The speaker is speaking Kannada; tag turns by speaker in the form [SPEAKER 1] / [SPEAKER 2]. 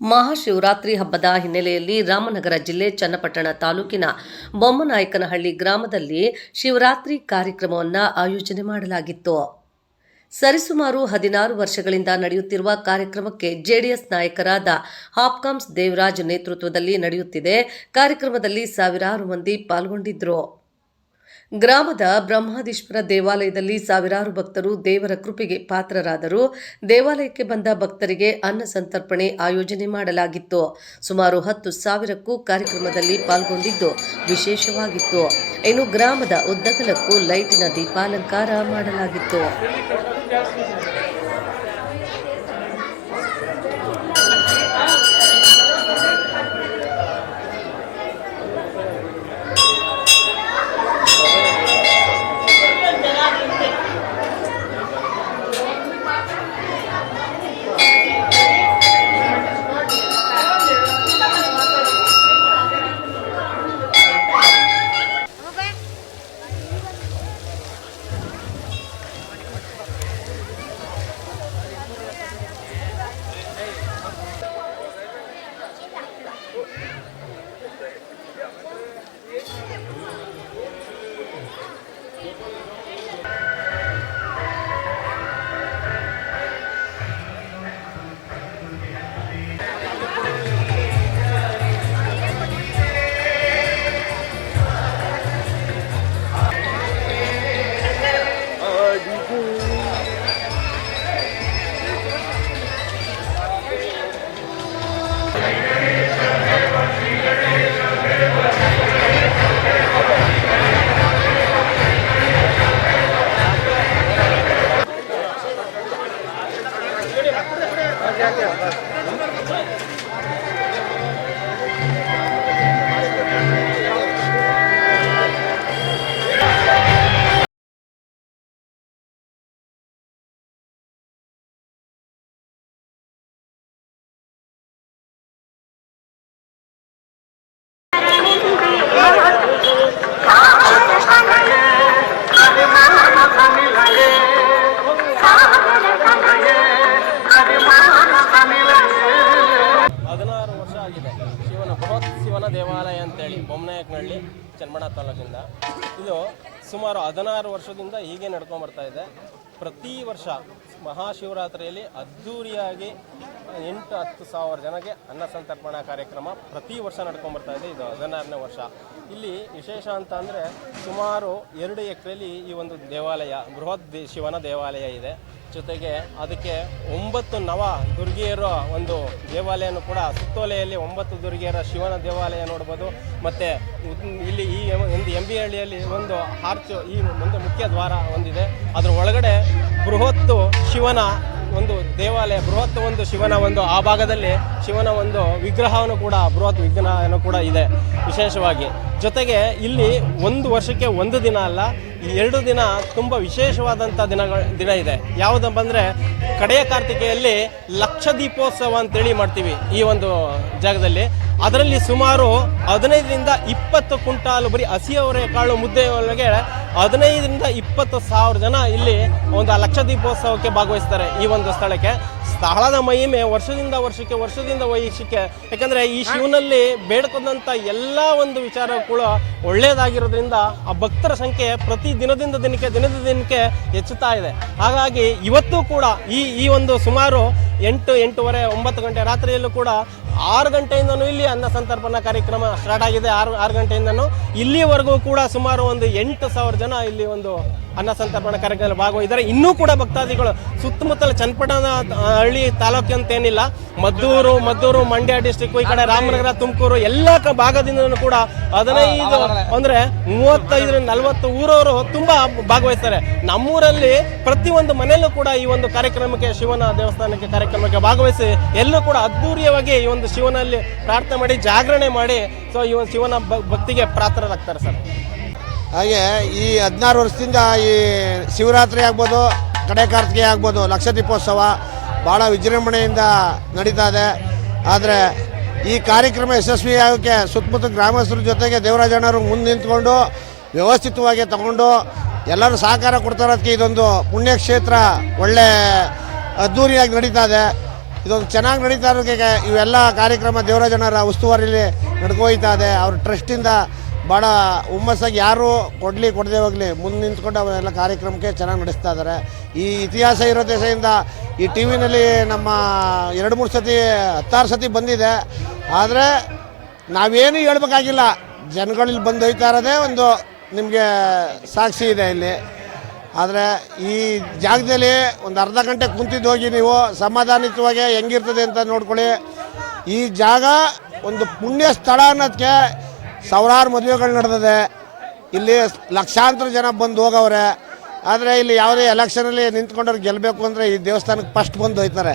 [SPEAKER 1] ಮಹಾಶಿವರಾತ್ರಿ ಹಬ್ಬದ ಹಿನ್ನೆಲೆಯಲ್ಲಿ ರಾಮನಗರ ಜಿಲ್ಲೆ ಚನ್ನಪಟ್ಟಣ ತಾಲೂಕಿನ ಬೊಮ್ಮನಾಯಕನಹಳ್ಳಿ ಗ್ರಾಮದಲ್ಲಿ ಶಿವರಾತ್ರಿ ಕಾರ್ಯಕ್ರಮವನ್ನು ಆಯೋಜನೆ ಮಾಡಲಾಗಿತ್ತು. ಸರಿಸುಮಾರು ಹದಿನಾರು ವರ್ಷಗಳಿಂದ ನಡೆಯುತ್ತಿರುವ ಕಾರ್ಯಕ್ರಮಕ್ಕೆ ಜೆಡಿಎಸ್ ನಾಯಕರಾದ ಹಾಪ್ಕಾಮ್ಸ್ ದೇವರಾಜ್ ನೇತೃತ್ವದಲ್ಲಿ ನಡೆಯುತ್ತಿದೆ. ಕಾರ್ಯಕ್ರಮದಲ್ಲಿ ಸಾವಿರಾರು ಮಂದಿ ಪಾಲ್ಗೊಂಡಿದ್ದರು ಗ್ರಾಮದ ಬ್ರಹ್ಮಾದೀಶ್ವರ ದೇವಾಲಯದಲ್ಲಿ ಸಾವಿರಾರು ಭಕ್ತರು ದೇವರ ಕೃಪೆಗೆ ಪಾತ್ರರಾದರು. ದೇವಾಲಯಕ್ಕೆ ಬಂದ ಭಕ್ತರಿಗೆ ಅನ್ನ ಸಂತರ್ಪಣೆ ಆಯೋಜನೆ ಮಾಡಲಾಗಿತ್ತು. ಸುಮಾರು ಹತ್ತು ಸಾವಿರಕ್ಕೂ ಕಾರ್ಯಕ್ರಮದಲ್ಲಿ ಪಾಲ್ಗೊಂಡಿದ್ದು ವಿಶೇಷವಾಗಿತ್ತು. ಇನ್ನು ಗ್ರಾಮದ ಉದ್ದಗಲಕ್ಕೂ ಲೈಟಿನ ದೀಪಾಲಂಕಾರ ಮಾಡಲಾಗಿತ್ತು.
[SPEAKER 2] 頑張るぞ! ಅಂತೇಳಿ ಬೊಮ್ಮನಾಯಕನಹಳ್ಳಿ ಚನ್ನಮಣ ತಾಲೂಕಿಂದ. ಇದು ಸುಮಾರು ಹದಿನಾರು ವರ್ಷದಿಂದ ಹೀಗೆ ನಡ್ಕೊಂಡು ಬರ್ತಾ ಇದೆ. ಪ್ರತಿ ವರ್ಷ ಮಹಾಶಿವರಾತ್ರಿಯಲ್ಲಿ ಅದ್ಧೂರಿಯಾಗಿ ಎಂಟು ಹತ್ತು ಸಾವಿರ ಜನಕ್ಕೆ ಅನ್ನ ಸಂತರ್ಪಣಾ ಕಾರ್ಯಕ್ರಮ ಪ್ರತಿ ವರ್ಷ ನಡ್ಕೊಂಡು ಬರ್ತಾ ಇದೆ. ಇದು ಹದಿನಾರನೇ ವರ್ಷ. ಇಲ್ಲಿ ವಿಶೇಷ ಅಂತ ಅಂದರೆ ಸುಮಾರು ಎರಡು ಎಕರೆಯಲ್ಲಿ ಈ ಒಂದು ದೇವಾಲಯ, ಬೃಹತ್ ಶಿವನ ದೇವಾಲಯ ಇದೆ. ಜೊತೆಗೆ ಅದಕ್ಕೆ ಒಂಬತ್ತು ನವ ದುರ್ಗಿಯರ ಒಂದು ದೇವಾಲಯನೂ ಕೂಡ ಸುತ್ತೋಲೆಯಲ್ಲಿ ಒಂಬತ್ತು ದುರ್ಗಿಯರ ಶಿವನ ದೇವಾಲಯ ನೋಡ್ಬೋದು. ಮತ್ತು ಇಲ್ಲಿ ಈ ಒಂದು ಎಂ ಬಿ ಹಳ್ಳಿಯಲ್ಲಿ ಒಂದು ಆರ್ಚು, ಈ ಒಂದು ಮುಖ್ಯ ದ್ವಾರ ಹೊಂದಿದೆ ಅದರ ಒಳಗಡೆ ಬೃಹತ್ತು ಶಿವನ ಒಂದು ದೇವಾಲಯ, ಬೃಹತ್ ಒಂದು ಶಿವನ ಒಂದು ಆ ಭಾಗದಲ್ಲಿ ಶಿವನ ಒಂದು ವಿಗ್ರಹವನ್ನು ಕೂಡ, ಬೃಹತ್ ವಿಗ್ರಹನೂ ಕೂಡ ಇದೆ ವಿಶೇಷವಾಗಿ. ಜೊತೆಗೆ ಇಲ್ಲಿ ಒಂದು ವರ್ಷಕ್ಕೆ ಒಂದು ದಿನ ಅಲ್ಲ ಎರಡು ದಿನ ತುಂಬ ವಿಶೇಷವಾದಂಥ ದಿನಗಳ ದಿನ ಇದೆ. ಅಂದರೆ ಕಡೆಯ ಕಾರ್ತಿಕೆಯಲ್ಲಿ ಲಕ್ಷ ದೀಪೋತ್ಸವ ಅಂತೇಳಿ ಮಾಡ್ತೀವಿ ಈ ಒಂದು ಜಾಗದಲ್ಲಿ. ಅದರಲ್ಲಿ ಸುಮಾರು ಹದಿನೈದರಿಂದ ಇಪ್ಪತ್ತು ಕುಂಟಾಲು ಬರೀ ಹಸಿಯವರೆ ಕಾಳು ಮುದ್ದೆ ಒಳಗೆ ಹದಿನೈದರಿಂದ ಇಪ್ಪತ್ತು ಸಾವಿರ ಜನ ಇಲ್ಲಿ ಒಂದು ಲಕ್ಷ ದೀಪೋತ್ಸವಕ್ಕೆ ಭಾಗವಹಿಸ್ತಾರೆ ಈ ಒಂದು ಸ್ಥಳಕ್ಕೆ. ಸ್ಥಳದ ಮಹಿಮೆ ವರ್ಷದಿಂದ ವರ್ಷಕ್ಕೆ, ವರ್ಷದಿಂದ ವಹಿಸಕ್ಕೆ ಯಾಕಂದ್ರೆ ಈ ಶಿವನಲ್ಲಿ ಬೇಡ್ಕೊಂಡಂತ ಎಲ್ಲ ಒಂದು ವಿಚಾರ ಕೂಡ ಒಳ್ಳೆಯದಾಗಿರೋದ್ರಿಂದ ಆ ಭಕ್ತರ ಸಂಖ್ಯೆ ಪ್ರತಿ ದಿನದಿಂದ ದಿನಕ್ಕೆ ದಿನದ ದಿನಕ್ಕೆ ಹೆಚ್ಚುತ್ತಾ ಇದೆ. ಹಾಗಾಗಿ ಇವತ್ತು ಕೂಡ ಈ ಈ ಒಂದು ಸುಮಾರು ಎಂಟು, ಎಂಟೂವರೆ, ಒಂಬತ್ತು ಗಂಟೆ ರಾತ್ರಿಯಲ್ಲೂ ಕೂಡ ಆರು ಗಂಟೆಯಿಂದನೂ ಇಲ್ಲಿ ಅನ್ನ ಸಂತರ್ಪಣಾ ಕಾರ್ಯಕ್ರಮ ಸ್ಟಾರ್ಟ್ ಆಗಿದೆ. ಆರು ಆರು ಗಂಟೆಯಿಂದನೂ ಇಲ್ಲಿವರೆಗೂ ಕೂಡ ಸುಮಾರು ಒಂದು ಎಂಟು ಸಾವಿರ ಜನ ಇಲ್ಲಿ ಒಂದು ಅನ್ನ ಸಂತರ್ಪಣಾ ಕಾರ್ಯಕ್ರಮದಲ್ಲಿ ಭಾಗವಹಿದ್ದಾರೆ ಇನ್ನೂ ಕೂಡ ಭಕ್ತಾದಿಗಳು ಸುತ್ತಮುತ್ತಲ ಚನ್ನಪಟ್ಟಣ ಹಳ್ಳಿ ತಾಲೂಕು ಅಂತ ಏನಿಲ್ಲ, ಮದ್ದೂರು ಮದ್ದೂರು, ಮಂಡ್ಯ ಡಿಸ್ಟಿಕ್ ಈ ಕಡೆ ರಾಮನಗರ, ತುಮಕೂರು ಎಲ್ಲ ಭಾಗದಿಂದನೂ ಕೂಡ ಹದಿನೈದು ಅಂದ್ರೆ ಮೂವತ್ತೈದರಿಂದ ನಲವತ್ತು ಊರವರು ತುಂಬಾ ಭಾಗವಹಿಸ್ತಾರೆ. ನಮ್ಮೂರಲ್ಲಿ ಪ್ರತಿಯೊಂದು ಮನೆಯಲ್ಲೂ ಕೂಡ ಈ ಒಂದು ಕಾರ್ಯಕ್ರಮಕ್ಕೆ, ಶಿವನ ದೇವಸ್ಥಾನಕ್ಕೆ ಕಾರ್ಯಕ್ರಮಕ್ಕೆ ಭಾಗವಹಿಸಿ ಎಲ್ಲರೂ ಕೂಡ ಅದ್ದೂರಿಯವಾಗಿ ಈ ಒಂದು ಶಿವನಲ್ಲಿ ಪ್ರಾರ್ಥನೆ ಮಾಡಿ, ಜಾಗರಣೆ ಮಾಡಿ, ಸೊ ಈ ಒಂದು ಶಿವನ ಭಕ್ತಿಗೆ ಪಾತ್ರರಾಗ್ತಾರೆ ಸರ್.
[SPEAKER 3] ಹಾಗೆ ಈ ಹದಿನಾರು ವರ್ಷದಿಂದ ಈ ಶಿವರಾತ್ರಿ ಆಗ್ಬೋದು ಕಡೆ ಕಾರ್ತಿಕೆ ಆಗ್ಬೋದು ಲಕ್ಷ ದೀಪೋತ್ಸವ ಭಾಳ ವಿಜೃಂಭಣೆಯಿಂದ ನಡೀತಾ ಇದೆ. ಆದರೆ ಈ ಕಾರ್ಯಕ್ರಮ ಯಶಸ್ವಿಯಾಗೋಕ್ಕೆ ಸುತ್ತಮುತ್ತ ಗ್ರಾಮಸ್ಥರ ಜೊತೆಗೆ ದೇವರಾಜಣ್ಣವರು ಮುಂದೆ ನಿಂತ್ಕೊಂಡು ವ್ಯವಸ್ಥಿತವಾಗಿ ತಗೊಂಡು ಎಲ್ಲರೂ ಸಹಕಾರ ಕೊಡ್ತಾ ಇರೋದಕ್ಕೆ ಇದೊಂದು ಪುಣ್ಯಕ್ಷೇತ್ರ, ಒಳ್ಳೆ ಅದ್ಧೂರಿಯಾಗಿ ನಡೀತಾ ಇದೆ. ಇದೊಂದು ಚೆನ್ನಾಗಿ ನಡೀತಾ ಇರೋದಕ್ಕೆ ಇವೆಲ್ಲ ಕಾರ್ಯಕ್ರಮ ದೇವರಾಜನರ ಉಸ್ತುವಾರಿಯಲ್ಲಿ ನಡ್ಕೋಯ್ತಾ ಇದೆ. ಅವ್ರ ಟ್ರಸ್ಟಿಂದ ಭಾಳ ಹುಮ್ಮಸ್ಸಾಗಿ ಯಾರು ಕೊಡಲಿ, ಕೊಡದೆ ಹೋಗಲಿ, ಮುಂದೆ ನಿಂತ್ಕೊಂಡು ಅವೆಲ್ಲ ಕಾರ್ಯಕ್ರಮಕ್ಕೆ ಚೆನ್ನಾಗಿ ನಡೆಸ್ತಾ ಇದ್ದಾರೆ ಈ ಇತಿಹಾಸ ಇರೋ ದೇಶದಿಂದ ಈ ಟಿ ವಿನಲ್ಲಿ ನಮ್ಮ ಎರಡು, ಮೂರು ಸತಿ, ಹತ್ತಾರು ಸತಿ ಬಂದಿದೆ. ಆದರೆ ನಾವೇನು ಹೇಳ್ಬೇಕಾಗಿಲ್ಲ. ಜನಗಳಲ್ಲಿ ಬಂದು ಹೋಯ್ತಾ ಇರೋದೇ ಒಂದು ನಿಮಗೆ ಸಾಕ್ಷಿ ಇದೆ ಇಲ್ಲಿ. ಆದರೆ ಈ ಜಾಗದಲ್ಲಿ ಒಂದು ಅರ್ಧ ಗಂಟೆ ಕುಂತಿದ್ದು ಹೋಗಿ ನೀವು, ಸಮಾಧಾನಿತವಾಗಿ ಹೆಂಗಿರ್ತದೆ ಅಂತ ನೋಡ್ಕೊಳ್ಳಿ. ಈ ಜಾಗ ಒಂದು ಪುಣ್ಯ ಸ್ಥಳ ಅನ್ನೋದಕ್ಕೆ ಸಾವಿರಾರು ಮದುವೆಗಳು ನಡೆದಿದೆ. ಇಲ್ಲಿ ಲಕ್ಷಾಂತರ ಜನ ಬಂದು ಹೋಗವ್ರೆ. ಆದರೆ ಇಲ್ಲಿ ಯಾವುದೇ ಎಲೆಕ್ಷನಲ್ಲಿ ನಿಂತ್ಕೊಂಡವ್ರು ಗೆಲ್ಲಬೇಕು ಅಂದರೆ ಈ ದೇವಸ್ಥಾನಕ್ಕೆ ಫಸ್ಟ್ ಬಂದು ಹೋಯ್ತಾರೆ